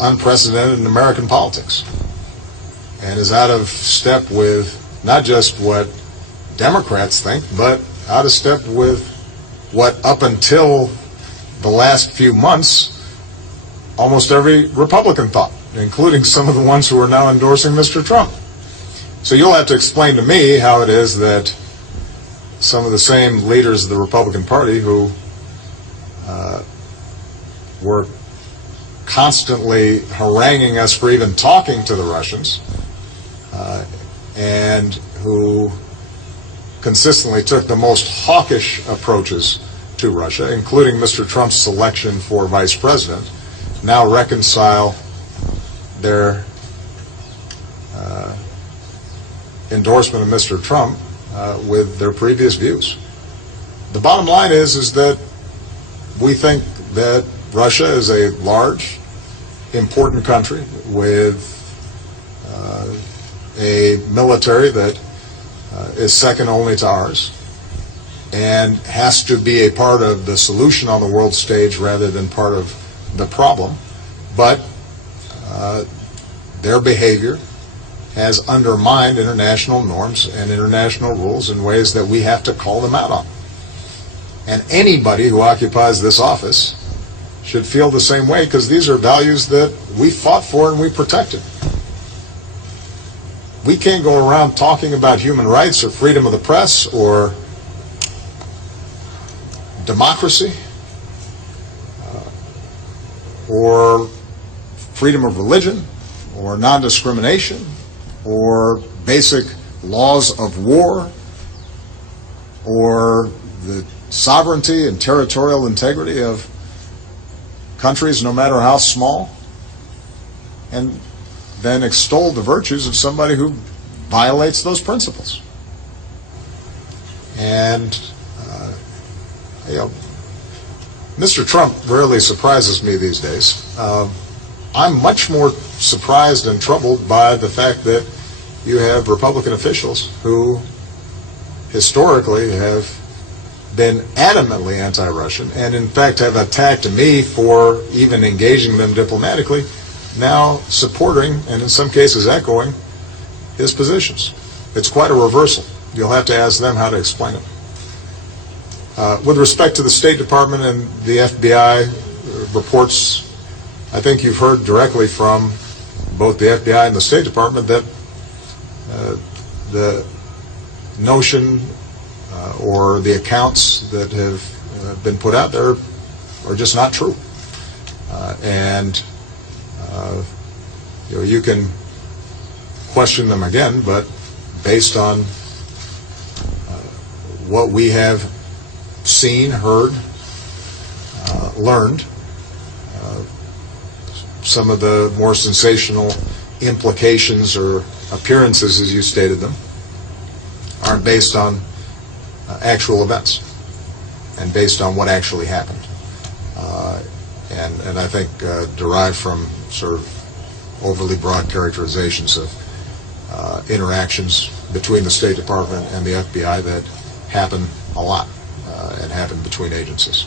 unprecedented in American politics and is out of step with not just what Democrats think, but out of step with what up until the last few months almost every Republican thought, including some of the ones who are now endorsing Mr. Trump. So you'll have to explain to me how it is that some of the same leaders of the Republican Party who were constantly haranguing us for even talking to the Russians and who consistently took the most hawkish approaches to Russia, including Mr. Trump's selection for vice president, now reconcile their endorsement of Mr. Trump with their previous views. The bottom line is that we think that Russia is a large, important country with a military that is second only to ours and has to be a part of the solution on the world stage rather than part of the problem. But their behavior has undermined international norms and international rules in ways that we have to call them out on. And anybody who occupies this office should feel the same way, because these are values that we fought for and we protected. We can't go around talking about human rights or freedom of the press or democracy or freedom of religion or non-discrimination or basic laws of war or the sovereignty and territorial integrity of countries, no matter how small, and then extol the virtues of somebody who violates those principles. And Mr. Trump rarely surprises me these days. I'm much more surprised and troubled by the fact that you have Republican officials who historically have been adamantly anti-Russian and in fact have attacked me for even engaging them diplomatically, now supporting and in some cases echoing his positions. It's quite a reversal. You'll have to ask them how to explain it. With respect to the State Department and the FBI reports, I think you've heard directly from both the FBI and the State Department that the notion or the accounts that have been put out there are just not true. And you can question them again, but based on what we have seen, heard, learned, some of the more sensational implications or appearances, as you stated them, aren't based on actual events and based on what actually happened. And I think derived from sort of overly broad characterizations of interactions between the State Department and the FBI that happen a lot and happen between agencies.